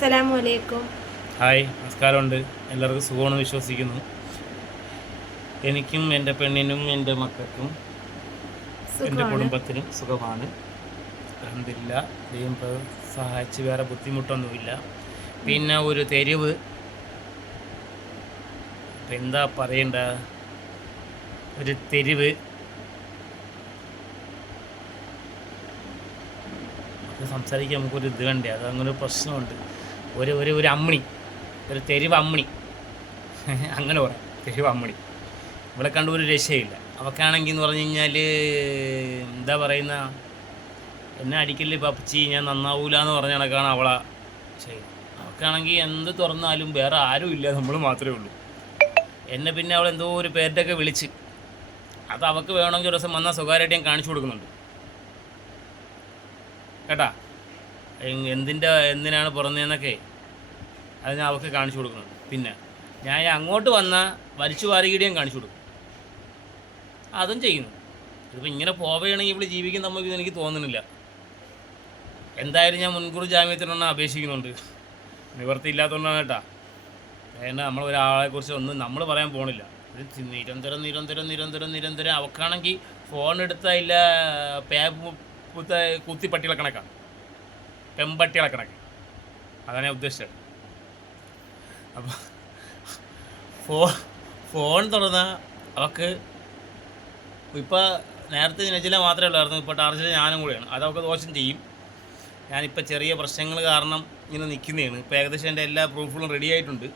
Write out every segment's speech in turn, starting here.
അസ്സലാമു അലൈക്കും. ഹായ്, നമസ്കാരമുണ്ട്. എല്ലാവർക്കും സുഖമാണെന്ന് വിശ്വസിക്കുന്നു. എനിക്കും എൻ്റെ പെണ്ണിനും എൻ്റെ മക്കൾക്കും എൻ്റെ കുടുംബത്തിനും സുഖമാണ്. അൽഹംദുലില്ലാ. ദൈവം സഹായിച്ച് വേറെ ബുദ്ധിമുട്ടൊന്നുമില്ല. പിന്നെ ഒരു തെരുവ്, ഇപ്പം എന്താ പറയണ്ട, ഒരു തെരുവ് സംസാരിക്കാൻ നമുക്കൊരു ഇത് വേണ്ടേ, അത് അങ്ങനെ ഒരു പ്രശ്നമുണ്ട്. ഒരു ഒരു ഒരു അമ്മിണി, ഒരു തെരുവ് അമ്മിണി അങ്ങനെ പറയാം, തെരുവ് അമ്മിണി. ഇവിടെ കണ്ട ഒരു രക്ഷയില്ല. അവക്കാണെങ്കിൽ എന്ന് പറഞ്ഞു കഴിഞ്ഞാൽ എന്താ പറയുന്ന, എന്നെ അടിക്കല് പപ്പച്ചി ഞാൻ നന്നാവൂല എന്ന് പറഞ്ഞ കണക്കാണ് അവളെ ചെയ്യും. അവക്കാണെങ്കിൽ എന്ത് തുറന്നാലും വേറെ ആരും ഇല്ല, നമ്മൾ മാത്രമേ ഉള്ളൂ. എന്നെ പിന്നെ അവൾ എന്തോ ഒരു പേരിട്ടൊക്കെ വിളിച്ച്, അത് അവൾക്ക് വേണമെങ്കിൽ ഒരു ദിവസം വന്നാൽ സ്വകാര്യമായിട്ട് ഞാൻ കാണിച്ചു കൊടുക്കുന്നുണ്ട് കേട്ടാ. എന്തിനാണ് പുറന്നതെന്നൊക്കെ അത് ഞാൻ അവൾക്ക് കാണിച്ചു കൊടുക്കുന്നുണ്ട്. പിന്നെ ഞാൻ അങ്ങോട്ട് വന്നാൽ വലിച്ചു വാരികിടിയും കാണിച്ചു കൊടുക്കും, അതും ചെയ്യുന്നു. ഇതിപ്പോൾ ഇങ്ങനെ പോവുകയാണെങ്കിൽ ഇവിടെ ജീവിക്കാൻ നമുക്ക് എനിക്ക് തോന്നുന്നില്ല. എന്തായാലും ഞാൻ മുൻകൂർ ജാമ്യത്തിനൊന്ന് അപേക്ഷിക്കുന്നുണ്ട്. നിവൃത്തിയില്ലാത്തതുകൊണ്ടാണ് കേട്ടാ. കാരണം നമ്മൾ ഒരാളെക്കുറിച്ച് ഒന്നും നമ്മൾ പറയാൻ പോകണില്ല. ഇത് നിരന്തരം അവക്കാണെങ്കിൽ ഫോൺ എടുത്തായില്ല, കുത്തിപ്പട്ടികളെ കണക്കാണ്, പെമ്പട്ടികളെ കണക്ക്. അതാണ് ഞാൻ ഉദ്ദേശിച്ചത്. അപ്പോൾ ഫോൺ തുറന്നാൽ അവൾക്ക് ഇപ്പോൾ നേരത്തെ നെജില മാത്രമേ ഉള്ളായിരുന്നു, ഇപ്പോൾ ടാർച്ചിൽ ഞാനും കൂടെയാണ്. അതവൾക്ക് ദോഷം ചെയ്യും. ഞാനിപ്പോൾ ചെറിയ പ്രശ്നങ്ങൾ കാരണം ഇങ്ങനെ നിൽക്കുന്നതാണ്. ഇപ്പോൾ ഏകദേശം എൻ്റെ എല്ലാ പ്രൂഫുകളും റെഡി ആയിട്ടുണ്ട്.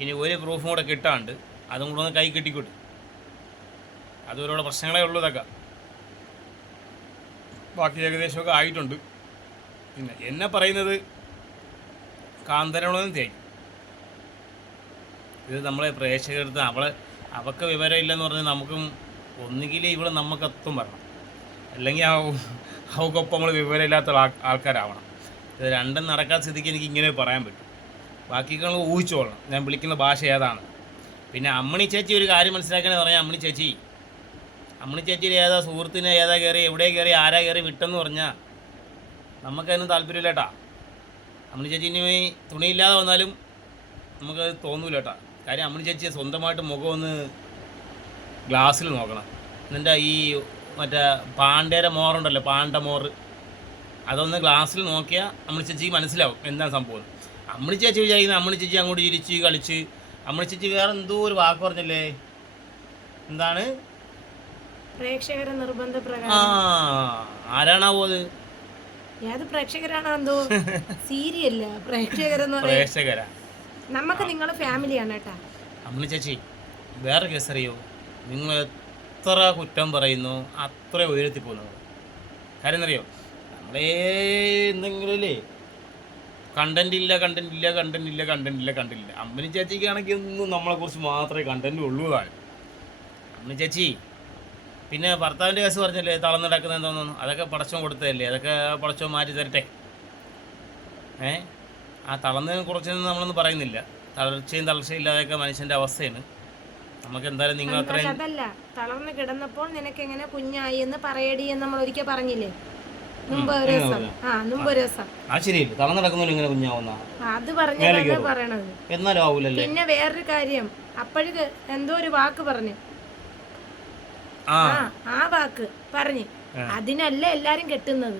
ഇനി ഒരു പ്രൂഫും കൂടെ കിട്ടാണ്ട്, അതും കൂടെ ഒന്ന് കൈ കിട്ടിക്കോട്ടെ. അതുവരോടെ പ്രശ്നങ്ങളേ ഉള്ളൂ ഇതൊക്കെ. ബാക്കി ഏകദേശമൊക്കെ ആയിട്ടുണ്ട്. പിന്നെ എന്നെ പറയുന്നത് കാന്തരണമെന്ന് തേക്കും. ഇത് നമ്മളെ പ്രേക്ഷകർക്ക് അവൾക്ക് വിവരമില്ലെന്ന് പറഞ്ഞാൽ നമുക്കും ഒന്നുകിൽ ഇവിടെ നമുക്കെത്തും വരണം, അല്ലെങ്കിൽ അവൾക്കൊപ്പം നമ്മൾ വിവരമില്ലാത്ത ആൾക്കാരാവണം. ഇത് രണ്ടും നടക്കാത്ത സ്ഥിതിക്ക് എനിക്ക് ഇങ്ങനെ പറയാൻ പറ്റും. ബാക്കിയൊക്കെ നമ്മൾ ഊഹിച്ചോളണം ഞാൻ വിളിക്കുന്ന ഭാഷ ഏതാണ്. പിന്നെ അമ്മണി ചേച്ചി ഒരു കാര്യം മനസ്സിലാക്കണമെന്ന് പറഞ്ഞാൽ, അമ്മണി ചേച്ചിയുടെ ഏതാ സുഹൃത്തിനെ ഏതാ കയറി എവിടെ കയറി ആരാ കയറി വിട്ടെന്ന് പറഞ്ഞാൽ നമുക്കതിനും താല്പര്യമില്ല കേട്ടാ. അമ്മണി ചേച്ചി ഇനി തുണിയില്ലാതെ വന്നാലും നമുക്കത് തോന്നൂല കേട്ടാ. കാര്യം അമ്മണി ചേച്ചിയെ സ്വന്തമായിട്ട് മുഖം ഒന്ന് ഗ്ലാസ്സിൽ നോക്കണം. എന്നിട്ട് ഈ മറ്റേ പാണ്ടേരെ മോറുണ്ടല്ലോ, പാണ്ട മോറ്, അതൊന്ന് ഗ്ലാസ്സിൽ നോക്കിയാൽ അമ്മണി ചേച്ചിക്ക് മനസ്സിലാവും എന്താണ് സംഭവം. അമ്മണി ചേച്ചി വിചാരിക്കുന്നത് അമ്മണി ചേച്ചി അങ്ങോട്ട് ചിരിച്ച് കളിച്ച്, അമ്മണി ചേച്ചി വേറെ എന്തോ ഒരു വാക്ക് പറഞ്ഞല്ലേ, എന്താണ് പ്രേക്ഷകരെ നിർബന്ധപ്രകാരം. ആരാണാവോ അത്? ഏത് പ്രേക്ഷകരാണോ എന്തോ സീരിയല്ല പ്രേക്ഷകരെന്ന് പറയാ. നമുക്ക് നിങ്ങളെ ഫാമിലിയാണ് കേട്ടാ. അമ്മണി ചേച്ചി വേറെ കേസറിയോ, നിങ്ങൾ എത്ര കുറ്റം പറയുന്നു അത്ര ഉയരത്തി പോകുന്നു. കാര്യം എന്നറിയോ, നമ്മളേ എന്തെങ്കിലും അല്ലേ കണ്ടന്റ് ഇല്ല. അമ്മണി ചേച്ചിക്കാണെങ്കിൽ ഒന്നും നമ്മളെക്കുറിച്ച് മാത്രമേ കണ്ടന്റ് ഉള്ളൂ താൻ. അമ്മണി ചേച്ചി പിന്നെ ഭർത്താവിൻ്റെ കേസ് പറഞ്ഞല്ലേ, തളർന്നു നടക്കുന്നത് എന്തോന്നു, അതൊക്കെ പടച്ചോൻ കൊടുത്തതല്ലേ, അതൊക്കെ പടച്ചോൻ മാറ്റി തരട്ടെ. ആ തളർന്നതിനെ കുറിച്ചൊന്നും നമ്മളൊന്നും പറയുന്നില്ല. തളർച്ചയും ഇല്ലാതെയൊക്കെ മനുഷ്യൻ്റെ അവസ്ഥയാണ്. നമുക്ക് എന്തായാലും നിങ്ങൾ അത്രയും അതല്ല, തളർന്നു കിടന്നപ്പോൾ നിനക്ക് എങ്ങനെ കുഞ്ഞായി എന്ന് പറയടി എന്ന് നമ്മൾ ഒരിക്കൽ പറഞ്ഞില്ലേ മുമ്പ് ഒരു ദിവസം. ആ ശരിയല്ലേ, തളർന്നു നടക്കുന്നല്ലോ ഇങ്ങനെ കുഞ്ഞാവുന്ന, അത് പറഞ്ഞതാണ് പറയണത്. എന്നാലും ആവൂലല്ലേ. പിന്നെ വേറൊരു കാര്യം, അപ്പോഴേക്ക് എന്തോ ഒരു വാക്ക് പറഞ്ഞു, ആ വാക്ക് പറഞ്ഞ് അതിനല്ല എല്ലാരും കെട്ടുന്നത്.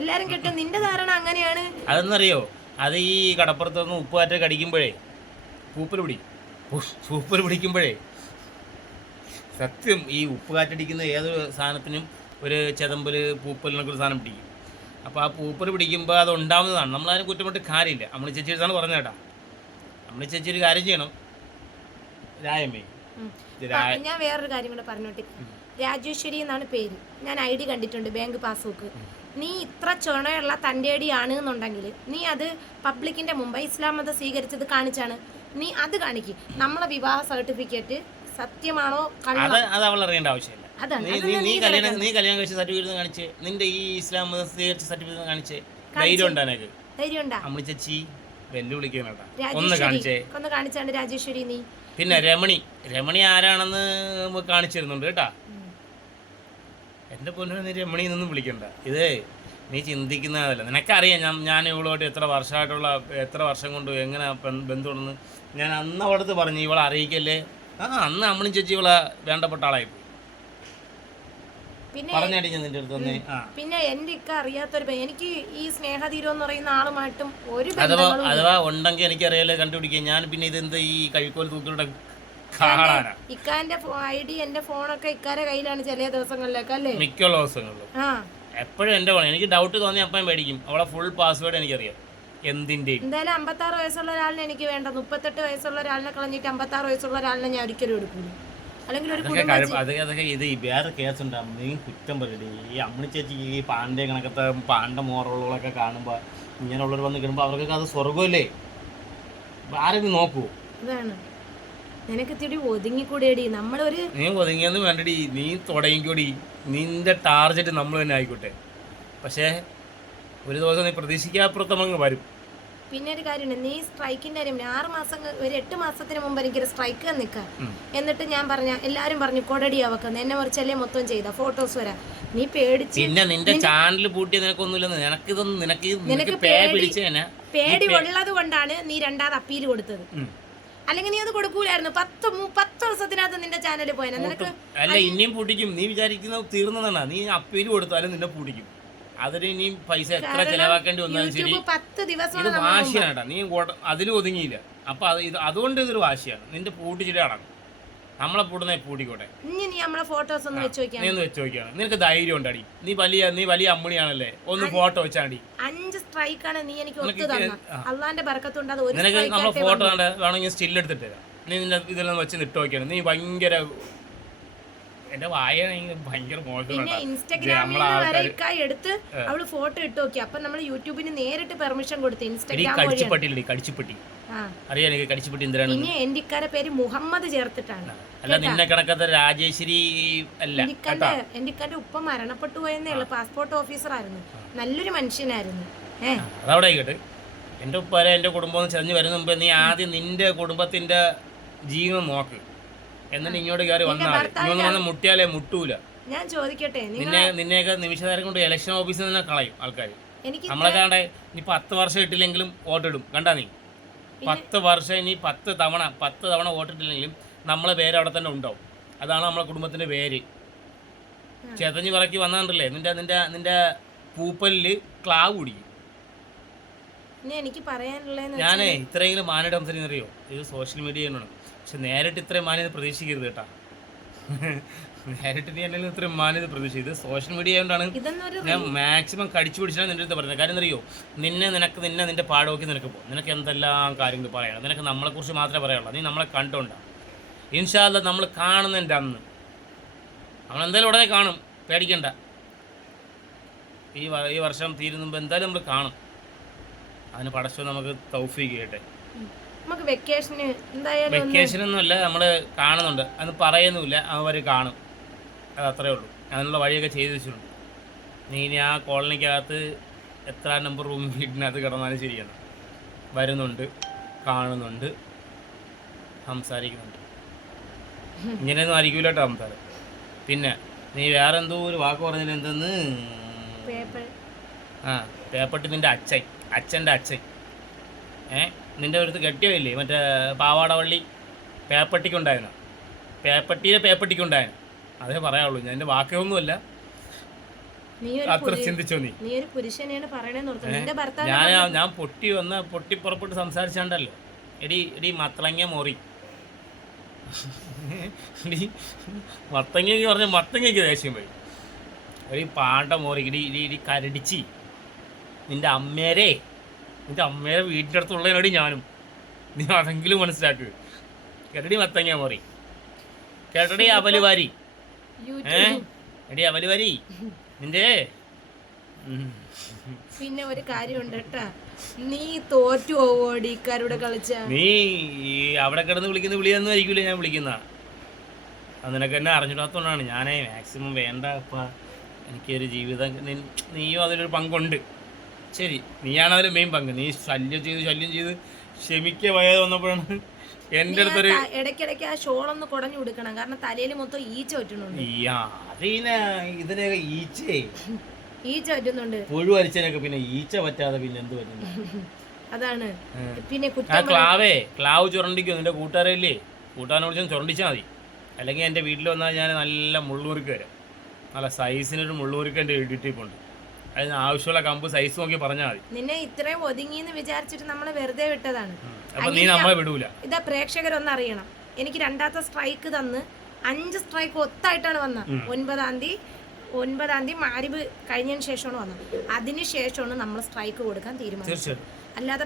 എല്ലാരും കെട്ടും, നിന്റെ ധാരണ അങ്ങനെയാണ്. അതെന്നറിയോ, അത് ഈ കടപ്പുറത്തൊന്ന് ഉപ്പുകാറ്റ കടിക്കുമ്പോഴേ സൂപ്പർ പിടിക്കുമ്പോഴേ സത്യം ഈ ഉപ്പുകാറ്റടിക്കുന്ന ഏതൊരു സാധനത്തിനും ഒരു ചെതമ്പൽ പൂപ്പലിനൊക്കെ ഒരു സാധനം പിടിക്കും. അപ്പോൾ ആ പൂപ്പൽ പിടിക്കുമ്പോൾ അത് ഉണ്ടാവുന്നതാണ്. നമ്മളതിനെ കുറ്റപ്പെട്ട് കാര്യമില്ല. അമ്മണി ചേച്ചി ഇതാണ് പറഞ്ഞ കേട്ടാ. അമ്മണി ചേച്ചി ഒരു കാര്യം ചെയ്യണം, രായമേ. ഞാൻ വേറൊരു കാര്യം കൂടെ പറഞ്ഞോട്ടെ. രാജേശ്വരി എന്നാണ് പേര്. ഞാൻ ID കണ്ടിട്ടുണ്ട്, ബാങ്ക് പാസ്ബുക്ക്. നീ ഇത്ര ചുണയുള്ള തൻ്റെ അടിയാണ് എന്നുണ്ടെങ്കിൽ നീ അത് പബ്ലിക്കിന്റെ മുമ്പ് ഇസ്ലാം മതം സ്വീകരിച്ചത് കാണിച്ചാണ്, നീ അത് കാണിക്കും. നമ്മളെ വിവാഹ സർട്ടിഫിക്കറ്റ് സത്യമാണോ അത് അവൾ അറിയേണ്ട ആവശ്യമില്ല. നീ കല്യാണം കഴിച്ച സർട്ടിഫിക്കറ്റ് കാണിച്ചേ, നിന്റെ ഈ ഇസ്ലാം മതം സ്വീകരിച്ച സർട്ടിഫിക്കറ്റ് കാണിച്ചേ. ധൈര്യം ഉണ്ടാ അമ്മണി ചേച്ചി വെല്ലുവിളിക്കാനാ, ഒന്ന് കാണിച്ചാണ്ട് രാജേശ്വരി. നീ പിന്നെ രമണി ആരാണെന്ന് കാണിച്ചിരുന്നുണ്ട് കേട്ടാ. എൻ്റെ പൊന്നു രമണി എന്നൊന്നും വിളിക്കണ്ട. ഇത് നീ ചിന്തിക്കുന്നതല്ല. നിനക്കറിയാം ഞാൻ ഇവളോട്ട് എത്ര വർഷം കൊണ്ട് എങ്ങനെ ബന്ധുണ്ടെന്ന് ഞാൻ അന്ന് അവിടുത്തെ പറഞ്ഞു. ഇവളെ അറിയിക്കല്ലേ. അന്ന് അമ്മണി ചേച്ചി ഇവളെ വേണ്ടപ്പെട്ട ആളായി പിന്നെ പറഞ്ഞാടി ഞാൻ നിന്റെ അടുത്ത് തന്നെ. പിന്നെ എന്റെ ഇക്ക അറിയാത്തൊരു എനിക്ക് ഈ സ്നേഹതീരം എന്ന് പറയുന്ന ആളുമായിട്ടും ഒരു അഥവാ ഉണ്ടെങ്കിൽ എനിക്കറിയാലോ കണ്ടുപിടിക്കുക. ഞാൻ പിന്നെ ഇതെന്ത് ഈ കഴിക്കോൽ തൂക്കിലൂടെ കാണാനാ. ഇക്കാന്റെ ID എന്റെ ഫോണൊക്കെ ഇക്കാരെ കയ്യിലാണ് ചില ദിവസങ്ങളിലൊക്കെ അല്ലേ, മിക്കുള്ള ദിവസങ്ങളിലും. എപ്പോഴും എന്റെ ഫോൺ എനിക്ക് ഡൗട്ട് തോന്നി അപ്പം മേടിക്കും. അവളെ ഫുൾ പാസ്വേഡ് എനിക്കറിയാം എന്തിന്റെയും. എന്തായാലും 56 വയസ്സുള്ള ഒരാളിനെ എനിക്ക് വേണ്ട. 38 വയസ്സുള്ള ഒരാളിനെ കളഞ്ഞിട്ട് 56 വയസ്സുള്ള ഒരാളിനെ ഞാൻ ഒരിക്കലും എടുക്കൂല. അല്ലെങ്കിൽ ഒരു അതൊക്കെ ഇത് വേറെ കേസുണ്ടാവും. നീ കുറ്റം പറയടി. ഈ അമ്മണി ചേച്ചി ഈ പാണ്ഡ്യ കണക്കത്തെ പാണ്ഡ മോറുകളൊക്കെ കാണുമ്പോൾ ഇങ്ങനെയുള്ളവർ വന്ന് കിടുമ്പോൾ അവർക്കൊക്കെ അത് സ്വർഗമല്ലേ. ആരെങ്കിലും നോക്കൂ. അതാണ് നിനക്ക് ഇത്തിരി ഒതുങ്ങിക്കൂടിയടി. നമ്മളൊരു നീ ഒതുങ്ങിയെന്ന് വേണ്ടടി. നീ തുടങ്ങിക്കൂടി. നിന്റെ ടാർഗറ്റ് നമ്മൾ തന്നെ ആയിക്കോട്ടെ. പക്ഷേ ഒരു ദിവസം നീ പ്രതീക്ഷിക്കാപ്പുറത്ത് നമുക്ക് വരും. പിന്നെ ഒരു കാര്യമുണ്ട്, നീ സ്ട്രൈക്കിന്റെ കാര്യം 6 മാസം ഒരു 8 മാസത്തിന് മുമ്പ് എനിക്കൊരു സ്ട്രൈക്ക് നിൽക്കാം. എന്നിട്ട് ഞാൻ എല്ലാരും പറഞ്ഞു കൊടടി അവക്കെന്ന്. എന്നെ മറിച്ചല്ലേ മൊത്തം ചെയ്ത ഫോട്ടോസ് വരാം. നീ പേടിച്ച് പിന്നെ നിന്റെ ചാനൽ പൂട്ടിയ നിനക്കൊന്നുമില്ലെന്ന് നിനക്ക് പേടി ഉള്ളത് കൊണ്ടാണ് നീ 2ാമത് അപ്പീൽ കൊടുത്തത്. അല്ലെങ്കിൽ നീ അത് കൊടുക്കൂലായിരുന്നു. 10 ദിവസത്തിനകത്ത് നിന്റെ ചാനലിൽ പോയാ നിനക്ക്. അല്ല ഇനിയും പൂട്ടിക്കും. നീ വിചാരിക്കുന്നത് തീർന്നതാണ്. നീ അപ്പീൽ കൊടുത്താലും നിന്നെ പൂട്ടിക്കും. അതിന് ഇനിയും പൈസ എത്ര ചെലവാക്കേണ്ടി വന്നാലും ശരി. 10 ദിവസം ഇത് വാശിയാണേട്ടാ. നീ അതിലും ഒതുങ്ങിയില്ല. അപ്പൊ അതുകൊണ്ട് ഇതൊരു വാശിയാണ്. നിന്റെ പൂട്ടിച്ചിട്ട് അടങ്ങും. നമ്മളെ പൂട്ടുന്ന പൂട്ടിക്കോട്ടെ. ഇനി നീ നമ്മളെ ഫോട്ടോസ് ഒന്ന് വെച്ച് നീ ഒന്ന് വെച്ച് നോക്കിയാണ്. നിനക്ക് ധൈര്യം ഉണ്ടാടി. നീ വലിയ അമ്മണിയാണല്ലേ. ഒന്ന് ഫോട്ടോ വെച്ചാടി. 5 സ്ട്രൈക്കാണ് നീ എനിക്ക് ഒത്തു തന്ന. അള്ളാന്റെ ബർക്കത്തുണ്ട്. അത് ഒരു നിനക്ക് നമ്മളെ ഫോട്ടോ വേണമെങ്കിൽ സ്റ്റിൽ എടുത്തിട്ട് തരാം. നീ നിന്റെ ഇതെല്ലാം വെച്ച് നിട്ട് നോക്കിയാണ്. നീ ഭയങ്കര എന്റെ വായ ഭയങ്കര പിന്നെ ഇൻസ്റ്റാഗ്രാമിൽ എടുത്ത് അവള് ഫോട്ടോ ഇട്ട് നോക്കി. അപ്പൊ നമ്മൾ യൂട്യൂബിന് നേരിട്ട് പെർമിഷൻ കൊടുത്തു. ഇൻസ്റ്റാഗ്രാം കടിച്ചുപട്ടി അറിയാം. എനിക്ക് കടിച്ചുപട്ടി എന്തിനാണ്. പിന്നെ എന്റെ ഇക്കാരെ പേര് മുഹമ്മദ് ചേർത്തിട്ടാണ്. അല്ല നിന്നെ കണക്കത്തെ രാജേശ്വരി അല്ല. എന്റെ ഇക്കാന്റെ ഉപ്പ മരണപ്പെട്ടു പോയെന്നേ ഉള്ളു. പാസ്പോർട്ട് ഓഫീസർ ആയിരുന്നു. നല്ലൊരു മനുഷ്യനായിരുന്നു. അതവിടെ ആയിക്കോട്ടെ. എന്റെ ഉപ്പ എന്റെ കുടുംബം ചെറിഞ്ഞു വരുന്ന മുമ്പ് നീ ആദ്യം നിന്റെ കുടുംബത്തിന്റെ ജീവൻ നോക്ക്. എന്നിട്ട് ഇങ്ങോട്ട് കയറി വന്നാൽ മുട്ടിയാലേ മുട്ടൂല. ഞാൻ ചോദിക്കട്ടെ, നിന്നെയൊക്കെ നിമിഷനേരം കൊണ്ട് ഇലക്ഷൻ ഓഫീസിൽ നിന്ന് കളയും ആൾക്കാർ. നമ്മളെ കാണേ ഇനി 10 വർഷം ഇട്ടില്ലെങ്കിലും വോട്ടിടും. കണ്ടാ നീ 10 വർഷം ഇനി 10 തവണ വോട്ടിട്ടില്ലെങ്കിലും നമ്മളെ പേര് അവിടെ തന്നെ ഉണ്ടാവും. അതാണ് നമ്മളെ കുടുംബത്തിന്റെ പേര്. ചെതഞ്ഞു പറക്കി വന്നാണ്ടല്ലേ നിന്റെ പൂപ്പലില് ക്ലാവ് കുടിക്കും. ഞാനേ ഇത്രയെങ്കിലും മാനയുടെ സംസാരിക്കുന്ന അറിയോ. ഇത് സോഷ്യൽ മീഡിയയിലാണ്. പക്ഷെ നേരിട്ട് ഇത്രയും മാന്യത പ്രതീക്ഷിക്കരുത് കേട്ടാ. നേരിട്ട് നീ എന്നെ ഇത്രയും മാന്യത പ്രതീക്ഷിക്കും. ഇത് സോഷ്യൽ മീഡിയ ആയതുകൊണ്ടാണ് ഞാൻ മാക്സിമം കടിച്ചു പിടിച്ചാണ് നിന്റെ അടുത്ത് പറയുന്നത്. കാര്യം അറിയോ, നിന്റെ പാടോക്കി നിനക്ക് പോകും. നിനക്ക് എന്തെല്ലാം കാര്യങ്ങൾ പറയണം. നിനക്ക് നമ്മളെക്കുറിച്ച് മാത്രമേ പറയുള്ളൂ. നീ നമ്മളെ കണ്ടുകൊണ്ടാണ്. ഇൻഷാ അല്ലാഹ് നമ്മൾ കാണുന്നതിൻ്റെ അന്ന് നമ്മളെന്തായാലും ഉടനെ കാണും. പേടിക്കണ്ട. ഈ വർഷം തീരുന്നുമ്പോൾ എന്തായാലും നമ്മൾ കാണും. അതിന് പടച്ചോ നമുക്ക് തൗഫീഖ് ചെയ്യട്ടെ. വെക്കേഷനൊന്നുമല്ല, നമ്മൾ കാണുന്നുണ്ട്. അത് പറയുന്നുമില്ല. അവർ കാണും. അത് അത്രേ ഉള്ളൂ. അതിനുള്ള വഴിയൊക്കെ ചെയ്തു വെച്ചിട്ടുണ്ട്. നീ ഇനി ആ കോളനിക്കകത്ത് എത്ര നമ്പർ റൂം വീടിനകത്ത് കിടന്നാലും ശരിയാണ്. വരുന്നുണ്ട്, കാണുന്നുണ്ട്, സംസാരിക്കുന്നുണ്ട്. ഇങ്ങനെയൊന്നും ആയിരിക്കില്ല കേട്ടോ സംസാരം. പിന്നെ നീ വേറെ എന്തോ ഒരു വാക്ക് പറഞ്ഞില്ല. എന്തെന്ന് പേപ്പട്ടി നിൻ്റെ അച്ഛൻ്റെ അച്ഛൻ നിൻ്റെ അടുത്ത് കെട്ടിയല്ലേ മറ്റേ പാവാടവള്ളി പേപ്പട്ടിക്കുണ്ടായിരുന്നു. പേപ്പട്ടിക്കുണ്ടായിരുന്നു. അതേ പറയാവുള്ളൂ. ഞാൻ എൻ്റെ വാക്കൊന്നുമല്ല. അത്ര ചിന്തിച്ചോ നീ. ഞാൻ പൊട്ടിപ്പുറപ്പെട്ട് സംസാരിച്ചാണ്ടല്ലോ. എടി മത്തളങ്ങ മോറി. മത്തങ്ങയ്ക്ക് പറഞ്ഞ മത്തങ്ങയ്ക്ക് ദേഷ്യം പോയി. ഒരു പാണ്ട മോറി. ഇടി കരടിച്ചി. നിൻ്റെ അമ്മേരെ വീടിൻ്റെ അടുത്തുള്ളതിനോട് ഞാനും. നീ അതെങ്കിലും മനസ്സിലാക്ക്. കേട്ടടി മത്തങ്ങ മോറി. കേട്ടടി അവലുവാരി. എടി അവലുവാരി നിന്റെ. പിന്നെ ഒരു കാര്യമുണ്ട് കേട്ടാ, നീ തോറ്റു പോവോടി ഇക്കാരുടെ കളിച്ച. നീ അവിടെ കിടന്ന് വിളിക്കുന്ന വിളിയൊന്നും ആയിരിക്കില്ല ഞാൻ വിളിക്കുന്ന. അത് നിനക്ക് എന്നെ അറിഞ്ഞിടാത്തോണ്ടാണ്. ഞാനേ മാക്സിമം വേണ്ട അപ്പ എനിക്കൊരു ജീവിതം. നീയും അതിലൊരു പങ്കുണ്ട്. ശരി, നീയാണ് അതിൽ മെയിൻ പങ്ക്. നീ ശല്യം ചെയ്ത് ക്ഷമിക്കുക വയ്യാതെ വന്നപ്പോഴാണ് എൻ്റെ അടുത്തൊരു ഇടയ്ക്കിടയ്ക്ക് ആ ഷോളൊന്ന് കുടഞ്ഞു കൊടുക്കണം. കാരണം തലയിൽ മൊത്തം ഈച്ച പറ്റുന്നുണ്ട്. ഇതിനൊക്കെ ഈച്ചേ ഈച്ച പറ്റുന്നുണ്ട്. പുഴു വലിച്ചതിനൊക്കെ പിന്നെ ഈച്ച പറ്റാതെ പിന്നെ എന്ത് പറ്റുന്നു? അതാണ്. പിന്നെ ക്ലാവ് ചുരണ്ടിക്കും. നിന്റെ കൂട്ടുകാരല്ലേ, കൂട്ടുകാരനെ വിളിച്ചാൽ ചുരണ്ടിച്ചാൽ മതി. അല്ലെങ്കിൽ എൻ്റെ വീട്ടിൽ വന്നാൽ ഞാൻ നല്ല മുള്ളുമുറുക്ക് വരാം. നല്ല സൈസിനൊരു മുള്ളുമുറുക്ക് എൻ്റെ ഇട്ടിട്ടുണ്ട്. അതിന് ആവശ്യമുള്ള കമ്പ് സൈസ് നോക്കി പറഞ്ഞാൽ മതി. നിന്നെ ഇത്രയും ഒതുങ്ങിന്ന് വിചാരിച്ചിട്ട് നമ്മൾ വെറുതെ വിട്ടതാണ്. അപ്പൊ നീ നമ്മളെ വിടൂല. ഇതാ പ്രേക്ഷകരൊന്നും അറിയണം, എനിക്ക് രണ്ടാമത്തെ സ്ട്രൈക്ക് തന്ന് 5 സ്ട്രൈക്ക് ഒത്തായിട്ടാണ് വന്നത്. 9-ാം തീയതി മാരിബ് കഴിഞ്ഞതിന് ശേഷമാണ് വന്നത്. അതിനുശേഷമാണ് നമ്മൾ സ്ട്രൈക്ക് കൊടുക്കാൻ തീരുമാനിച്ചത്. അല്ലാതെ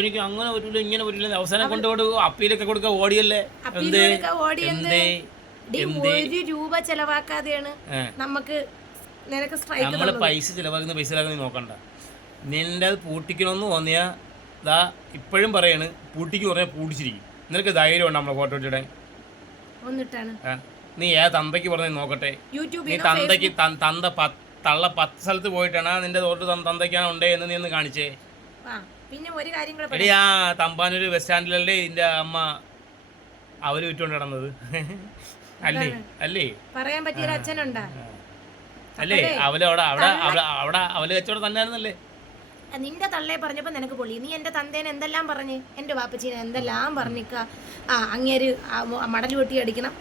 എനിക്ക് അങ്ങനെ പറ്റില്ല, ഇങ്ങനെ പറ്റില്ല. അവസാനം കൊണ്ടുപോയി അപ്പീലൊക്കെ കൊടുക്കുക. ഓടിയല്ലേ, ഒരു രൂപ ചെലവാക്കാതെയാണ് നമുക്ക് നിനക്ക് സ്ട്രൈക്ക്. നമ്മള് പൈസ ചെലവാക്കുന്ന പൈസ നോക്കണ്ട. നിന്റെ അത് പൂട്ടിക്കണമെന്ന് തോന്നിയാ ദാ ഇപ്പോഴും പറയാണ്, പൂട്ടിക്ക് പറഞ്ഞാൽ പൂട്ടിച്ചിരിക്കും. നിനക്ക് ധൈര്യമുണ്ട് നമ്മളെ ഫോട്ടോ ഇട്ടിടാൻ? നീ തന്തയ്ക്ക് പറഞ്ഞ നോക്കട്ടെ. നീ തന്തയ്ക്ക് തള്ള 10 സ്ഥലത്ത് പോയിട്ടാണ് നിന്റെ തോട്ട് തന്തയ്ക്കാണ് ഉണ്ടേ എന്ന് നീ ഒന്ന് കാണിച്ചേ. പിന്നെ ഒരു കാര്യം എടി, ആ തമ്പാനൂര് ബസ് സ്റ്റാൻഡിലല്ലേ നിന്റെ അമ്മ അവര് വിറ്റുകൊണ്ട് കിടന്നത്? അല്ലേ അല്ലേ പറയാൻ പറ്റിയ അച്ഛനുണ്ടാ? അല്ലേ അവല് കച്ചവടം തന്നെ ആയിരുന്നല്ലേ? നിന്റെ തള്ളയെ പറഞ്ഞപ്പോ നിനക്ക് പൊള്ളി. നീ എന്റെ തന്തേനെ എന്തെല്ലാം പറഞ്ഞ്, എന്റെ വാപ്പച്ചീനെ എന്തെല്ലാം പറഞ്ഞിക്ക. അങ്ങേര് മടൽ വെട്ടി അടിക്കണം.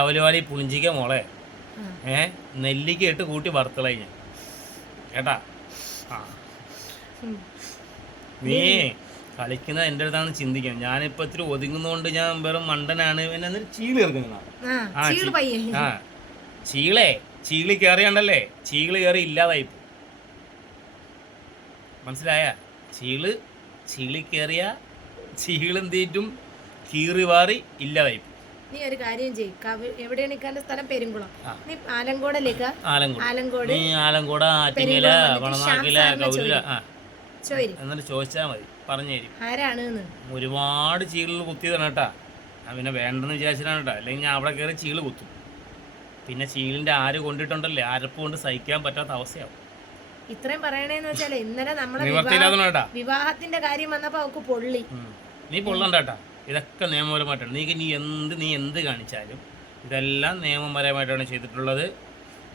അവലുവാലി പുളിഞ്ചിക്ക മോളെ, നെല്ലിക്ക ഇട്ട് കൂട്ടി വറുത്തളായി ഞാൻ കേട്ടാ. നീ കളിക്കുന്ന എൻ്റെ അടുത്താണ് ചിന്തിക്കണം. ഞാനിപ്പോ ഇത്തിരി ഒതുങ്ങുന്നോണ്ട് ഞാൻ വെറും മണ്ടനാണ്. പിന്നെ ചീളി ഇറങ്ങുന്ന ചീളി കയറിയണ്ടല്ലേ, ചീളി കയറി ഇല്ലാതായി. മനസ്സിലായ? ചീളി കയറിയ ചീളെന്തീറ്റും കീറി വാറി ഇല്ലാതായി. നീ ഒരു കാര്യം ചെയ്യും, എവിടെയാണ് ഇക്കാന്റെ സ്ഥലം? പെരുങ്കുളം. നീ ആലങ്കോടിലേക്ക്, ആലങ്കോട്, ആറ്റിങ്ങല, വണനാക്കില, ഗൗരില എന്നിട്ട് ചോദിച്ചാൽ മതി, പറഞ്ഞു തരും ആരാണ്. ഒരുപാട് ചീളിൽ കുത്തിയതാണ് കേട്ടാ. പിന്നെ വേണ്ടെന്ന് വിചാരിച്ചിട്ടാണ് കേട്ടാ. അല്ലെങ്കിൽ ഞാൻ അവിടെ കയറി ചീള് കുത്തും. പിന്നെ ചീളിന്റെ ആര് കൊണ്ടിട്ടുണ്ടല്ലേ, അരപ്പ് കൊണ്ട് സഹിക്കാൻ പറ്റാത്ത അവസ്ഥയാവും. ഇത്രയും പറയണേന്ന് വെച്ചാല് ഇന്നലെ നമ്മളെ വിവാഹത്തിന്റെ കാര്യം വന്നപ്പോ അവക്ക് പൊള്ളി. നീ പൊള്ളണ്ടാട്ടാ. ഇതൊക്കെ നിയമപരമായിട്ടാണ്. നീ എന്ത് കാണിച്ചാലും ഇതെല്ലാം നിയമപരമായിട്ടാണ് ചെയ്തിട്ടുള്ളത്.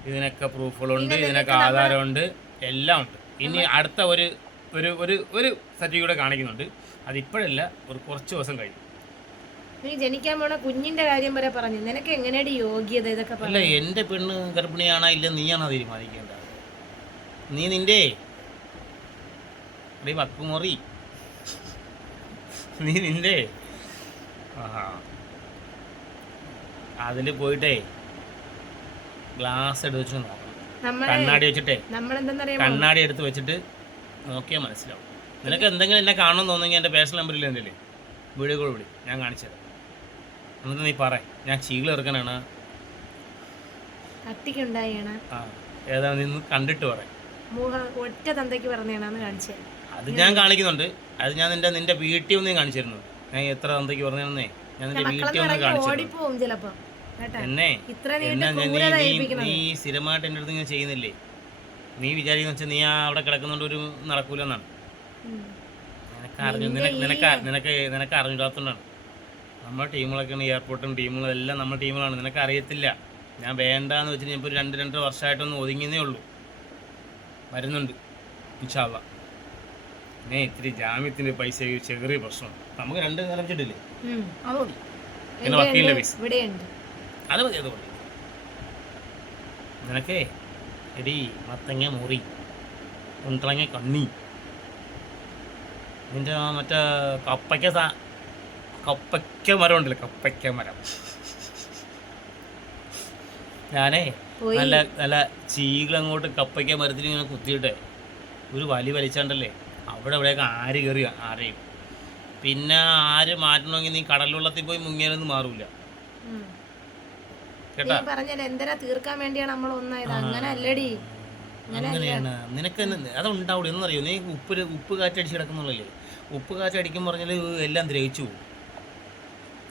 ഇതിനൊക്കെ പ്രൂഫുകളുണ്ട്, ഇതിനൊക്കെ ആധാരമുണ്ട്, എല്ലാം ഉണ്ട്. ഇനി അടുത്ത ഒരു സർട്ടിഫിക്കറ്റ് കാണിക്കുന്നുണ്ട്. അതിപ്പോഴല്ല, ഒരു കുറച്ച് ദിവസം കഴിയും. നീ ജനിക്കാൻ പോണ കുഞ്ഞിന്റെ കാര്യം വരെ പറഞ്ഞു. നിനക്ക് എങ്ങനെയാണ് യോഗ്യത ഇതൊക്കെ? അല്ല, എന്റെ പെണ്ണ് ഗർഭിണിയാണോ ഇല്ല നീയാണോ തീരുമാനിക്കേണ്ടത്? നീ നിന്റെ വക്കുമുറി, നീ നിന്റെ അതില് പോയിട്ടേ ഗ്ലാസ് എടുത്ത് വെച്ചിട്ട് നോക്കണം. കണ്ണാടി വെച്ചിട്ടേ, കണ്ണാടി എടുത്ത് വെച്ചിട്ട് നോക്കിയാൽ മനസ്സിലാവും. നിനക്ക് എന്തെങ്കിലും എന്നെ കാണണമെന്ന് തോന്നുമെങ്കിൽ എൻ്റെ പേഴ്സണൽ നമ്പറിൽ എന്തല്ലേ വീഡിയോ കോൾ വിളി, ഞാൻ കാണിച്ചത്. എന്നിട്ട് നീ പറ, ഞാൻ ചീള് ഇറക്കണാണ്, ഏതാണ് നിന്ന് കണ്ടിട്ട് പറയാം. ഒറ്റ തന്തയ്ക്ക് പറഞ്ഞാണെന്ന് കാണിച്ചു. അത് ഞാൻ കാണിക്കുന്നുണ്ട്. അത് ഞാൻ നിന്റെ വീട്ടിൽ ഒന്ന് കാണിച്ചു തരുന്നു. ഞാൻ എത്ര തന്തയ്ക്ക് പറഞ്ഞേ ഞാൻ നിന്റെ വീട്ടിൽ ഒന്ന് കാണിച്ചു. നീ സ്ഥിരമായിട്ട് എൻ്റെ അടുത്ത് ഇങ്ങനെ ചെയ്യുന്നില്ലേ? നീ വിചാരിക്കുന്ന വെച്ചാൽ നീ അവിടെ കിടക്കുന്നോണ്ട് ഒരു നടക്കൂലെന്നാണ്. നിനക്ക് അറിഞ്ഞിടാത്തോണ്ടാണ്. നമ്മുടെ ടീമുകളൊക്കെയാണ്, എയർപോർട്ടും ടീമുകളും എല്ലാം നമ്മുടെ ടീമുകളാണ്. നിനക്ക് അറിയത്തില്ല. ഞാൻ വേണ്ടാന്ന് വെച്ചിട്ട് ഇപ്പോൾ 2 വർഷമായിട്ടൊന്ന് ഒതുങ്ങിയേ ഉള്ളൂ. വരുന്നുണ്ട് ഇൻഷാ അല്ലാഹ്. ഇത്തിരി ജാമ്യത്തിന്റെ പൈസ ചെറിയ പ്രശ്നം. നമുക്ക് 2 കാലം വെച്ചിട്ടില്ലേ? പിന്നെ വക്കീലിന്റെ പൈസ അത് മതി. അത് മതി. നിനക്കേ എടി മത്തങ്ങ മുറി, ഉണ്ടളങ്ങ കണ്ണി, നിന്റെ മറ്റേ കപ്പയ്ക്ക മരം ഉണ്ടല്ലോ, കപ്പയ്ക്ക മരം. ഞാനേ നല്ല ചീകളങ്ങോട്ട് കപ്പയ്ക്ക മരത്തിൽ ഇങ്ങനെ കുത്തിയിട്ടെ ഒരു വലിച്ചാണ്ടല്ലേ അവിടെ എവിടെയൊക്കെ ആര് കയറി ആരെയും. പിന്നെ ആര് മാറ്റണമെങ്കിൽ നീ കടലുള്ളത്തിൽ പോയി മുങ്ങിയാലൊന്നും മാറൂല കേട്ടാ. അങ്ങനെയാണ്. നിനക്ക് അതുണ്ടാവും. എന്നറിയോ, നീ ഉപ്പ് കാറ്റടിച്ച് കിടക്കുന്നുള്ളല്ലേ. ഉപ്പ് കാറ്റടിക്കുമ്പോൾ പറഞ്ഞാൽ എല്ലാം ദ്രവിച്ചു പോകും.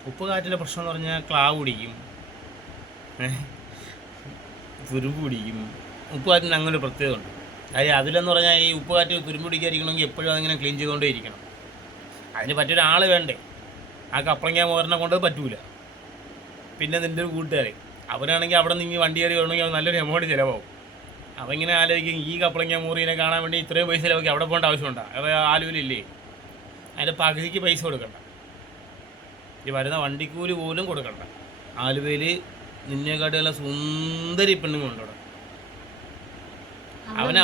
ഉപ്പ് കാറ്റിൻ്റെ പ്രശ്നം എന്ന് പറഞ്ഞാൽ ക്ലാവ് പിടിക്കും, തുരുമ്പ് പിടിക്കും. ഉപ്പ് കാറ്റിന് അങ്ങനെ ഒരു പ്രത്യേകത ഉണ്ട്. അതിലെന്ന് പറഞ്ഞാൽ ഈ ഉപ്പ് കാറ്റ് തുരുമ്പ് പിടിക്കാതിരിക്കണമെങ്കിൽ എപ്പോഴും അതിങ്ങനെ ക്ലീൻ ചെയ്തുകൊണ്ടേ ഇരിക്കണം. അതിന് പറ്റിയൊരാൾ വേണ്ടേ. ആ കപ്പളങ്ങ മോറിനെ കൊണ്ട് പറ്റൂല. പിന്നെ നിൻ്റെ ഒരു കൂട്ടുകാർ അവരാണെങ്കിൽ അവിടെ നിന്ന് വണ്ടി കയറി വരണമെങ്കിൽ നല്ലൊരു എമൗണ്ട് ചിലവാകും. അവൻ ഇങ്ങനെ ആലോചിക്കും ഈ കപ്പളങ്ങ മൂറിനെ കാണാൻ വേണ്ടി ഇത്രയും പൈസ ചിലവാക്കി അവിടെ പോകേണ്ട ആവശ്യമുണ്ടോ? അത് ആലുവിലില്ലേ? അതിൻ്റെ പകുതിക്ക് പൈസ കൊടുക്കണ്ട, ഈ വരുന്ന വണ്ടിക്കൂലി പോലും കൊടുക്കണ്ട. ആലുവയിൽ നിന്നെക്കാട്ടുള്ള സുന്ദരി പെണ്ണുങ്ങളുണ്ട് അവിടെ.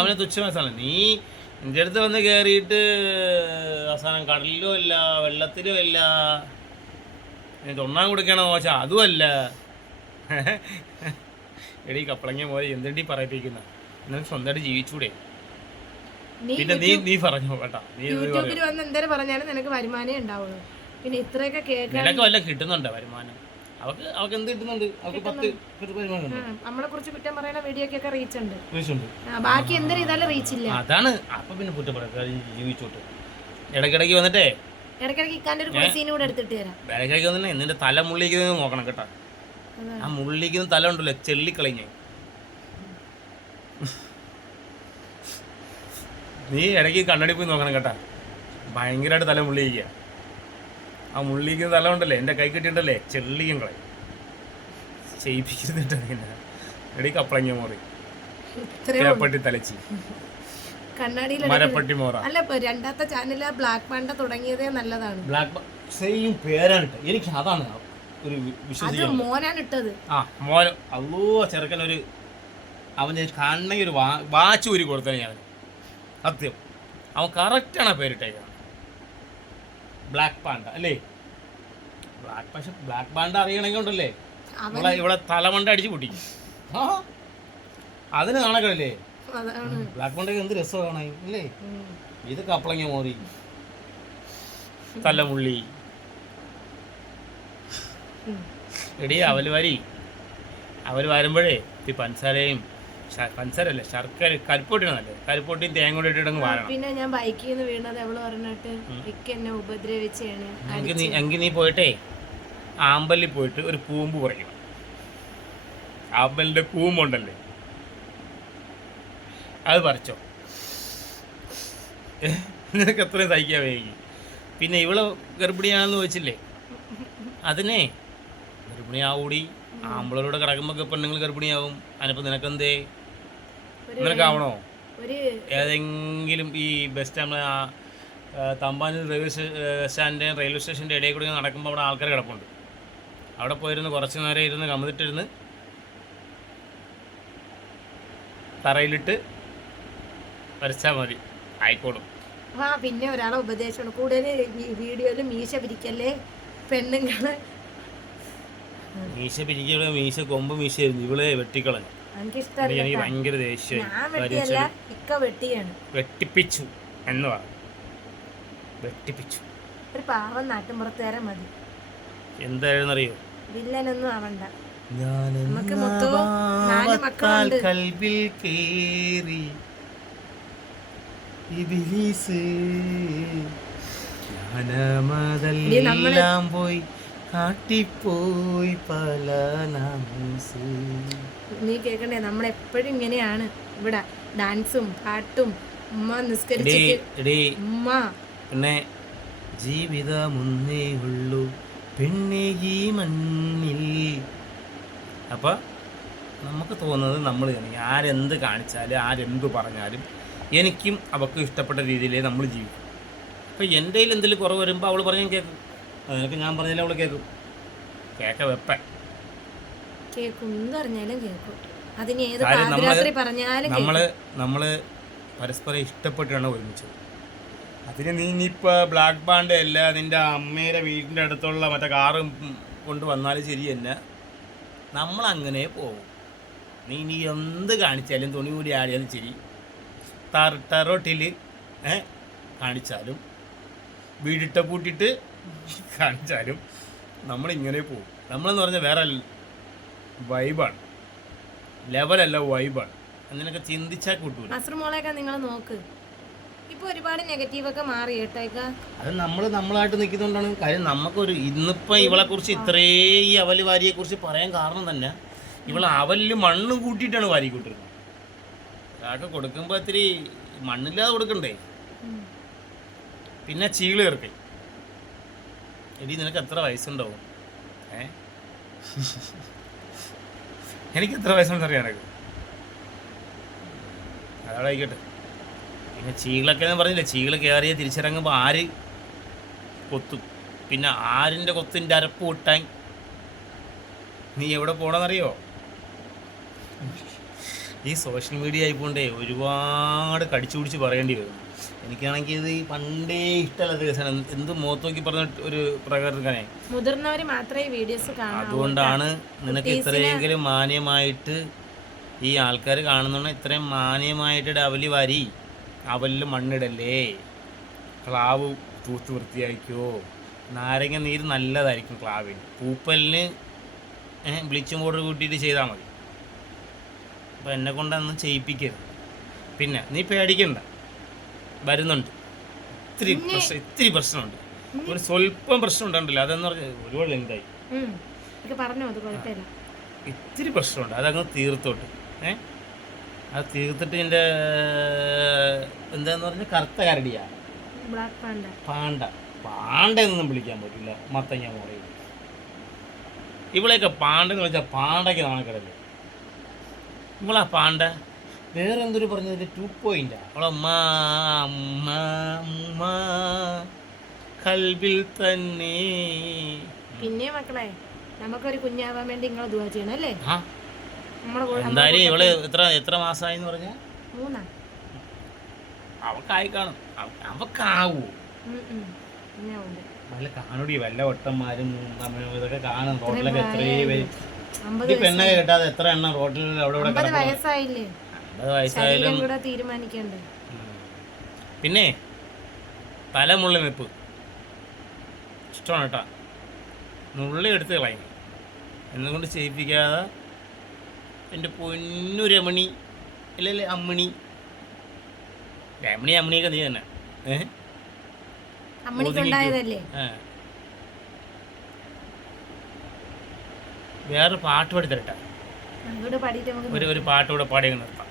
അവനെ തുച്ഛമാസാണ്. നീ എൻ്റെ അടുത്ത് വന്ന് കയറിയിട്ട് അവസാനം കടലിലും അല്ല വെള്ളത്തിലും അല്ല, നീ തൊണ്ണാൻ കൊടുക്കണമെന്ന് ചോദിച്ചാൽ അതുമല്ല. എടീ കപ്പളങ്ങ പോലെ എന്തെണ്ടി പറയിപ്പിക്കുന്ന, നിനക്ക് സ്വന്തമായിട്ട് ജീവിച്ചൂടെ? പിന്നെ നീ പറഞ്ഞോ കേട്ടാ, നീ യൂട്യൂബിൽ വന്ന് എന്തെങ്കിലും പറഞ്ഞാലും നിനക്ക് വരുമാനമേ ഉണ്ടാവുള്ളൂ. പിന്നെ ഇത്രയൊക്കെ കേൾക്കാൻ നിനക്ക് വല്ല കിട്ടുന്നുണ്ടോ വരുമാനം? അവക്ക് എന്ത് കിട്ടുന്നുണ്ട്? അവർക്ക് 10 വരുമാനം. നമ്മളെ കുറിച്ച് കുറ്റം പറയുന്ന വീഡിയോക്കൊക്കെ റീച്ച് ഉണ്ട്. ബാക്കി എന്തൊരു ചെയ്താലും റീച്ച് ഇല്ല. അതാണ്. അപ്പൊ പിന്നെ കുറ്റപ്പെടുക, ജീവിച്ചോട്ട്. ഇടയ്ക്കിടയ്ക്ക് വന്നിട്ടേ ഇടയ്ക്കിടയ്ക്ക് ഇക്കാൻ്റെ ഒരു സീൻ കൂടെ എടുത്തിട്ട് തരാം. ഇടയ്ക്കിടയ്ക്ക് വന്നിട്ട് നിന്റെ തല മുള്ളിക്കുന്നത് നോക്കണം കേട്ടാ. ആ മുള്ളിക്കുന്ന തല ഉണ്ടല്ലോ, ചെള്ളിക്കളഞ്ഞ്. നീ ഇടയ്ക്ക് കണ്ണടി പോയി നോക്കണം കേട്ടാ, ഭയങ്കരമായിട്ട് തല മുള്ളിക്കുക. ആ മുള്ളിക്കുന്ന തല ഉണ്ടല്ലേ, എൻ്റെ കൈ കിട്ടിയിട്ടുണ്ടല്ലേ, ചെള്ളിയും കളയും. ചെയ്യിപ്പിക്കുന്നുണ്ട്. എടി കപ്പളങ്ങ മോറി, തേപ്പട്ടി തലച്ചി, മരപ്പട്ടി മോറ. അല്ല, രണ്ടാമത്തെ ചാനല് ബ്ലാക്ക് പാണ്ട തുടങ്ങിയതേ നല്ലതാണ്. ബ്ലാക്ക് സെയിം പേരാണ് ഇട്ടത്. എനിക്ക് അതാണ് ഒരു വിശ്വസിക്കുന്നത്. മോനാണ് ഇട്ടത്. ആ മോൻ, അല്ലോ ചെറുക്കനൊരു അവന് കണ്ണെങ്കിൽ ഒരു വാച്ച് ഊരി കൊടുത്തത് ഞാൻ. സത്യം, അവൻ കറക്റ്റാണ് ആ പേരിട്ടേക്കുന്നത്. ബ്ലാക്ക് പാണ്ട അല്ലേ? പക്ഷെ ബ്ലാക്ക് പാണ്ട അറിയണമെങ്കിൽ ഉണ്ടല്ലേ, ഇവിടെ തലമണ്ട അടിച്ച് പൊട്ടിക്കും. ആ അതിന് കാണക്കല്ലേ ബ്ലാക്ക് പാണ്ടൊക്കെ എന്ത് രസമാണ് കാണാൻ അല്ലേ? ഇത് കപ്പളങ്ങ മോറി, തലമുള്ളി. എടി അവര് വരുമ്പോഴേ ഈ പഞ്ചസാരയും പഞ്ചസാരല്ലേ ശർക്കര കരിപ്പൊട്ടിയാണല്ലേ, കരിപ്പൊട്ടിയും തേങ്ങ കൂടി ഇട്ടിട്ടങ്ങ് വാരണം. പിന്നെ ഞാൻ ബൈക്കിൽ നിന്ന് വീണത് അവള് പറഞ്ഞിട്ട് എന്നെ ഉപദ്രവിച്ചാണ്. എങ്കിൽ നീ പോയിട്ടേ ആമ്പലിൽ പോയിട്ട് ഒരു കൂമ്പ് പറിക്കണം. ആമ്പലിന്റെ കൂമ്പുണ്ടല്ലേ, അത് പറിച്ചോ. നിനക്ക് എത്രയും സഹിക്കാൻ വേഗി. പിന്നെ ഇവള് ഗർഭിണിയാണെന്ന് ചോദിച്ചില്ലേ, അതിനെ ഗർഭിണിയാവൂടി. ആമ്പിളോടെ കിടക്കുമ്പോൾ പെണ്ണുങ്ങൾ ഗർഭിണിയാവും. അതിനിപ്പോൾ നിനക്കെന്തേ? നിനക്കാവണോ? ഏതെങ്കിലും ഈ ബസ് സ്റ്റാൻഡ് തമ്പാനൂർ റെയിൽവേ സ്റ്റേഷൻ്റെ ഇടയിൽ കൂടി നടക്കുമ്പോൾ അവിടെ ആൾക്കാർ കിടപ്പുണ്ട്. അവിടെ പോയിരുന്ന് കുറച്ച് നേരം ഇരുന്ന് കമന്നിട്ടിരുന്ന് തറയിലിട്ട് വരച്ചാൽ മതി, ആയിക്കോളും. പിന്നെ ഒരാളെ ഉപദേശമാണ് കൂടുതൽ വീഡിയോയിൽ മീശ പിരിക്കല്ലേ പെണ്ണുങ്ങള്. മീശ പിരിക്കുക, മീശ കൊമ്പ് മീശയായിരുന്നു, ഇവളെ വെട്ടിക്കളഞ്ഞു. എനിക്ക് ഭയങ്കര വെട്ടിപ്പിച്ചു എന്ന് പറഞ്ഞു. വെട്ടിപ്പിച്ചു. ഒരു പാവം നാട്ടുമ്പുറത്തുകാരൻ മതി. എന്തായിരുന്നറിയോ? വില്ലനൊന്നും ആവണ്ട. കൽബിൽ കേറി ഇബ്ലീസ് ജ്ഞാനമതെല്ലാം പോയി കാട്ടിപ്പോയി പല നാമൂസ്. നീ കേക്കണ്ടേ, നമ്മളെപ്പോഴും ഇങ്ങനെയാണ് ഇവിടെ, ഡാൻസും പാട്ടും. ഉമ്മ നിസ്കരിച്ചിട്ട് ഉമ്മ പിന്നെ ജീവിതമൊന്നേ ഉള്ളൂ പെണ്ണേ ഈ മണ്ണിൽ. അപ്പം നമുക്ക് തോന്നുന്നത് നമ്മൾ ആരെന്ത് കാണിച്ചാലും ആരെന്ത് പറഞ്ഞാലും എനിക്കും അവൾക്കും ഇഷ്ടപ്പെട്ട രീതിയിലേ നമ്മൾ ജീവിക്കും. അപ്പം എൻ്റെ കയ്യിൽ എന്തെങ്കിലും കുറവ് വരുമ്പോൾ അവൾ പറഞ്ഞാൽ കേൾക്കും, അതിനൊക്കെ ഞാൻ പറഞ്ഞാലും അവൾ കേൾക്കും. കേൾക്ക വെപ്പ കേൾക്കും, എന്ത് പറഞ്ഞാലും കേൾക്കും. അതിന് നമ്മൾ പരസ്പരം ഇഷ്ടപ്പെട്ടാണ് ഒരുമിച്ചത്. അതിന് നീ ഇനിയിപ്പോൾ ബ്ലാക്ക് ബാൻഡ് അല്ല, നിൻ്റെ അമ്മയുടെ വീടിൻ്റെ അടുത്തുള്ള മറ്റേ കാറ് കൊണ്ട് വന്നാലും ശരി തന്നെ, നമ്മളങ്ങനെ പോകും. നീ എന്ത് കാണിച്ചാലും തുണി കൂടി ആടിയാലും ശരി, ടെറോട്ടിൽ കാണിച്ചാലും വീടിട്ട പൂട്ടിയിട്ട് കാണിച്ചാലും നമ്മളിങ്ങനെ പോകും. നമ്മളെന്ന് പറഞ്ഞാൽ വേറെ വൈബാണ്, ലെവലല്ല വൈബാണ്. അതിനൊക്കെ ചിന്തിച്ചാൽ കൂട്ടൂല. മോളേക്കാ നിങ്ങൾ നോക്ക്, ഇപ്പൊ ഒരുപാട് നെഗറ്റീവൊക്കെ മാറി കേട്ടേക്ക. അത് നമ്മളായിട്ട് നിൽക്കുന്നതുകൊണ്ടാണ് കാര്യം. നമുക്കൊരു ഇന്നിപ്പോൾ ഇവളെ കുറിച്ച് ഇത്രേ ഈ അവല് വാരിയെ കുറിച്ച് പറയാൻ കാരണം തന്നെ ഇവളെ അവലിൽ മണ്ണും കൂട്ടിയിട്ടാണ് വാരി കൂട്ടിരുന്നത്. ഒരാൾക്ക് കൊടുക്കുമ്പോൾ ഇത്തിരി മണ്ണില്ലാതെ കൊടുക്കണ്ടേ. പിന്നെ ചീള് ചേർക്കേ. എടി നിനക്ക് എത്ര വയസ്സുണ്ടാവും? എനിക്ക് എത്ര വയസ്സുണ്ടെന്ന് അറിയാം. അതവിടെ ആയിക്കോട്ടെ. പിന്നെ ചീകളൊക്കെ എന്ന് പറഞ്ഞില്ലേ, ചീകൾ കയറിയ തിരിച്ചിറങ്ങുമ്പോൾ ആര് കൊത്തും, പിന്നെ ആരിൻ്റെ കൊത്തിൻ്റെ അരപ്പ് കിട്ടാൻ നീ എവിടെ പോകണമെന്നറിയോ? ഈ സോഷ്യൽ മീഡിയ ആയിപ്പോണ്ടേ ഒരുപാട് കടിച്ചു പിടിച്ച് പറയേണ്ടി വരും. എനിക്കാണെങ്കിൽ ഇത് പണ്ടേ ഇഷ്ടമല്ല ദിവസം എന്ത് മുഖത്ത് നോക്കി പറഞ്ഞ ഒരു പ്രകൃതനെ. മുതിർന്നവർ മാത്രമേ വീഡിയോസ് കാണൂ. അതുകൊണ്ടാണ് നിനക്ക് ഇത്രയെങ്കിലും മാന്യമായിട്ട് ഈ ആൾക്കാർ കാണുന്നുണ്ട്. ഇത്രയും മാന്യമായിട്ട് അവല് വാരി അവലിൽ മണ്ണിടല്ലേ, ക്ലാവ് തൂത്ത് വൃത്തിയാക്കിയോ. നാരങ്ങ നീര് നല്ലതായിരിക്കും ക്ലാവിന്. പൂപ്പലിന് ബ്ലീച്ചിങ് പൗഡർ കൂട്ടിയിട്ട് ചെയ്താൽ മതി. അപ്പോൾ എന്നെ കൊണ്ടൊന്നും ചെയ്യിപ്പിക്കരുത്. പിന്നെ നീ പേടിക്കണ്ട, വരുന്നുണ്ട്. ഇത്തിരി പ്രശ്നമുണ്ട്, ഒരു സ്വല്പം പ്രശ്നം ഉണ്ടല്ലോ. അതെന്ന് പറഞ്ഞാൽ ഒരുപാട് ലെങ്തായി. ഇത്തിരി പ്രശ്നമുണ്ട്, അതങ്ങ് തീർത്തോട്ട്. അത് തീർത്തിട്ട് എൻ്റെ എന്താന്ന് പറഞ്ഞാൽ കറുത്ത കരടിയാ, പാണ്ട എന്നൊന്നും വിളിക്കാൻ പറ്റില്ല. മത്തങ്ങ പറയും ഇവളെയൊക്കെ പാണ്ടെന്ന് വെച്ചാൽ പാണ്ടയ്ക്ക് നാണക്കിടല്ലേ. ഇവളാ പാണ്ട. വേറെ എന്തൊരു പറഞ്ഞതിൻ്റെ 2 പോയിന്റാ. അവളെ കൽബിൽ തന്നെ. പിന്നെ മക്കളെ, നമുക്കൊരു കുഞ്ഞാവാൻ വേണ്ടി നിങ്ങൾ ദുആ ചെയ്യണം അല്ലേ? എന്തായാലും ഇവള് എത്ര മാസമായിന്ന് പറഞ്ഞ 3. അവക്കായി കാണും. അവക്കാവൂ വല്ല കാണുടി, വല്ല ഒട്ടന്മാരും ഇതൊക്കെ കാണും റോഡിലൊക്കെ. എത്രയോ പേര് ഈ പെണ്ണൊക്കെ കിട്ടാതെ എത്ര എണ്ണം റോഡിൽ അവിടെ ഇവിടെ 50 വയസ്സായില്ലേ? 50 വയസ്സായാലും തീരുമാനിക്കണ്ടേ. പിന്നെ തലമുള്ള വെപ്പ് ഇഷ്ടമാണ് കേട്ടാ. നുള്ളി എടുത്ത് കളയും. എന്നുകൊണ്ട് ചെയ്യിപ്പിക്കാതെ എൻ്റെ പൊന്നു രമണി ഇല്ലല്ലേ, അമ്മിണി. അമ്മിണിയൊക്കെ നീ തന്നെ വേറെ പാട്ട് പാടി തരട്ടെ. ഒരു പാട്ടുകൂടെ പാടി നിർത്താം.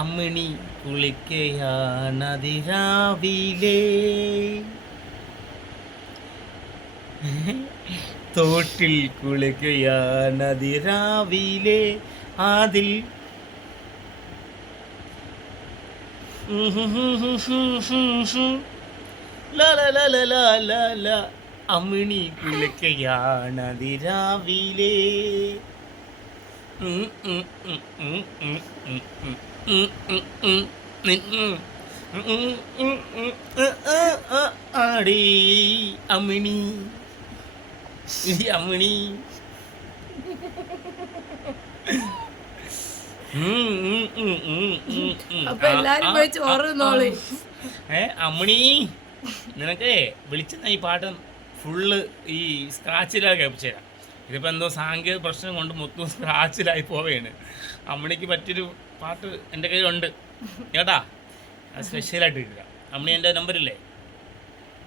അമ്മിണി കുളിക്കയാണതിരാവിലെ തോട്ടിൽ കുളിക്കയാണതിരാവിലെ അതിൽ അമ്മിണി കുളിക്കയാണതിരാവിലെ ആടേ അമ്മിണി അമ്മിണി. അമ്മിണി നിനക്ക് വിളിച്ചെന്ന ഈ പാട്ട് ഫുള്ള് ഈ സ്ക്രാച്ചിലായി കേൾപ്പിച്ചു തരാം. ഇതിപ്പോൾ എന്തോ സാങ്കേതിക പ്രശ്നം കൊണ്ട് മൊത്തം സ്ക്രാച്ചിലായി പോവുകയാണ്. അമ്മിണിക്ക് പറ്റിയൊരു പാട്ട് എൻ്റെ കയ്യിലുണ്ട് കേട്ടാ. അത് സ്പെഷ്യലായിട്ട് കിട്ടുക. അമ്മിണി എൻ്റെ നമ്പറില്ലേ,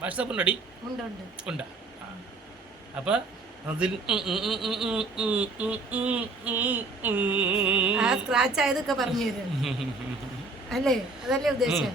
വാട്സാപ്പ് ഉണ്ടോടി? ഉണ്ടാ. അപ്പം അതിൽ സ്ക്രാച്ച് ആയതൊക്കെ പറഞ്ഞു തരും അല്ലേ? അതല്ലേ ഉദ്ദേശം.